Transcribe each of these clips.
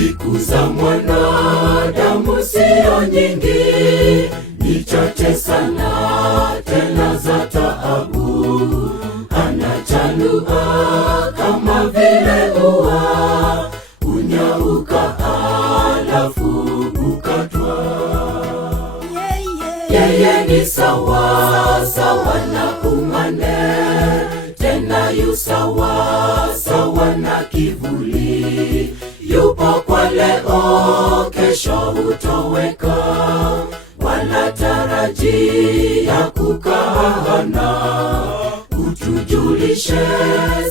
Siku za mwanadamu sio nyingi, ni chache sana tena za taabu. Anachanua kama vile ua, unyauka alafu ukatwa. Yeye ni sawa sawa na umande, tena yu sawa sawa na kivuli. Yupo kwa leo, kesho hutoweka, wala tarajia kukana. Utujulishe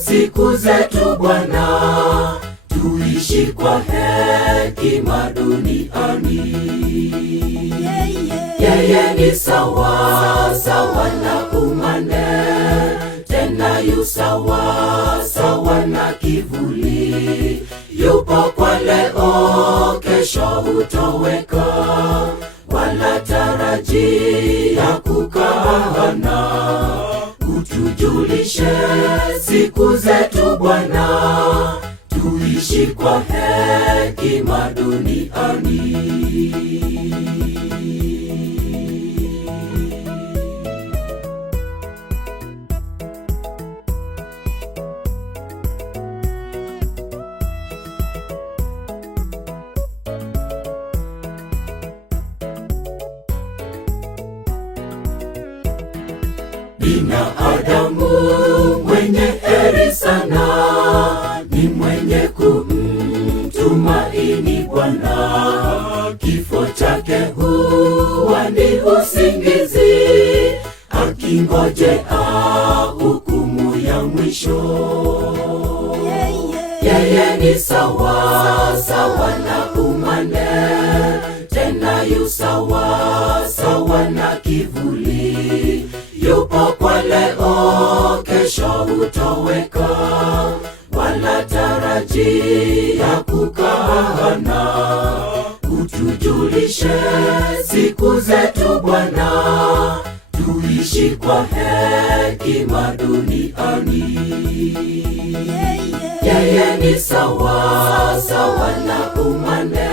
siku zetu Bwana, tuishi kwa hekima duniani. Yeye ni sawa sawa na umande, tena yu sawa sawa na kivuli. Yupo kwa leo, kesho hutoweka, wala tarajia kukana. Utujulishe siku zetu Bwana, tuishi kwa hekima duniani. Binadamu mwenye heri sana ni mwenye kumtumaini Bwana. Kifo chake huwa ni usingizi, akingojea hukumu ya mwisho. Yeye ni sawa sawa na umande, tena yu sawa sawa na kivuli. Yupo kwa leo, kesho hutoweka, wala tarajia kukana. Utujulishe siku zetu Bwana, tuishi kwa hekima duniani. Yeye ni sawa sawa na umande,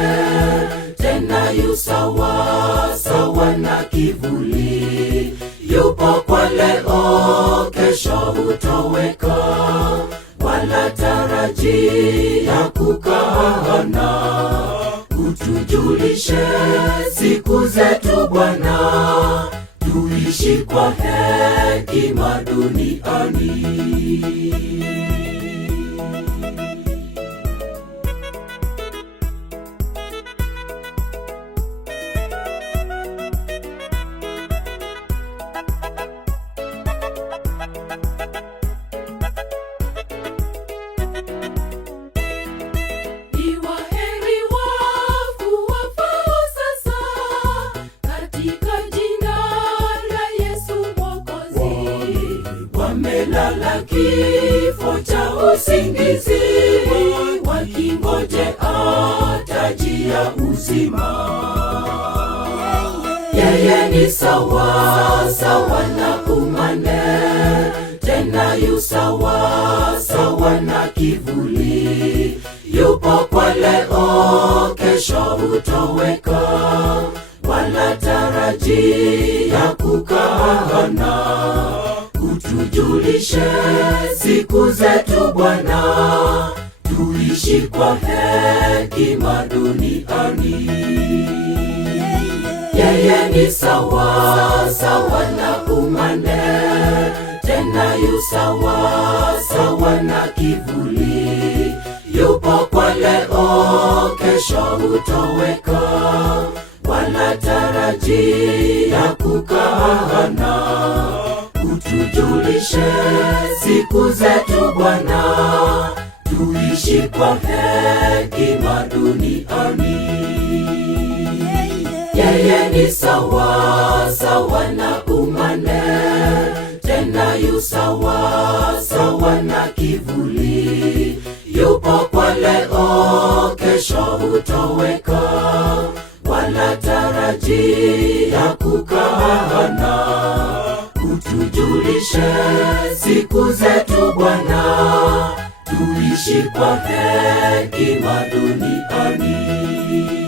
tena yu sawa sawa na kivuli. Yupo kwa leo, kesho hutoweka, wala tarajia kukana. Utujulishe siku zetu Bwana, tuishi kwa hekima duniani. Wamelala kifo cha usingizi, wakingojea taji ya uzima. Yeye ni sawa sawa na umande, tena yu sawa sawa na kivuli. Yupo kwa leo, kesho hutoweka, wala tarajia kukana. Utujulishe siku zetu Bwana, tuishi kwa hekima duniani. Yeye ni sawa sawa na umande, tena yu sawa sawa na kivuli. Yupo kwa leo, kesho hutoweka, wala tarajia kukana. Utujulishe siku zetu Bwana, tuishi kwa hekima duniani. Yeye ni sawa sawa na umande, tena yu sawa sawa na kivuli. Yupo kwa leo, kesho hutoweka, wala tarajia kukana. Utujulishe siku zetu Bwana, tuishi kwa hekima duniani.